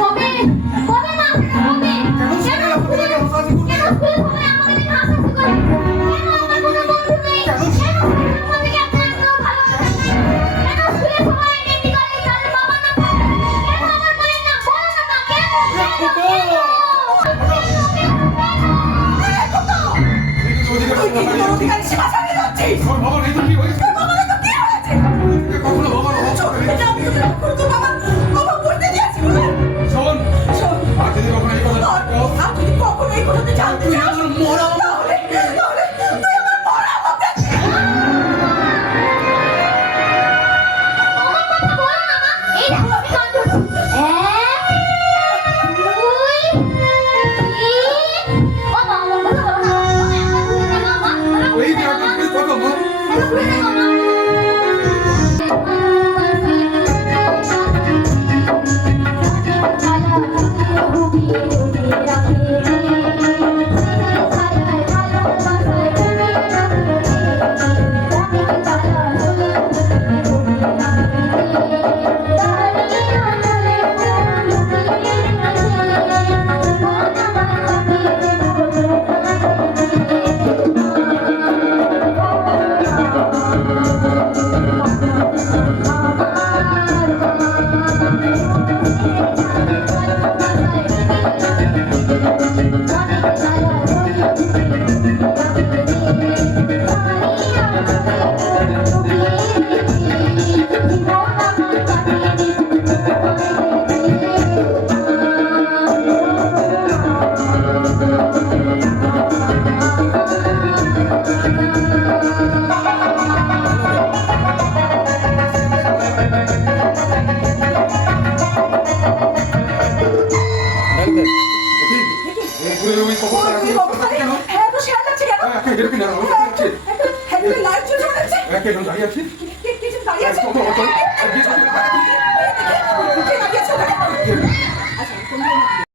কবে কবে না কবে কেন স্কুলে সবাই আমাকে দেখে হাসাহাসি করে? কেন আমার কোনো বন্ধু নেই? কেন আমাকে আপনারা কেউ ভালোবাসেন না? কেন স্কুলে সবাই এমনি করে তার বাবা না থাকে? কেন আমার মায়ের নাম বড় না কেন? দাঁড়িয়ে আছে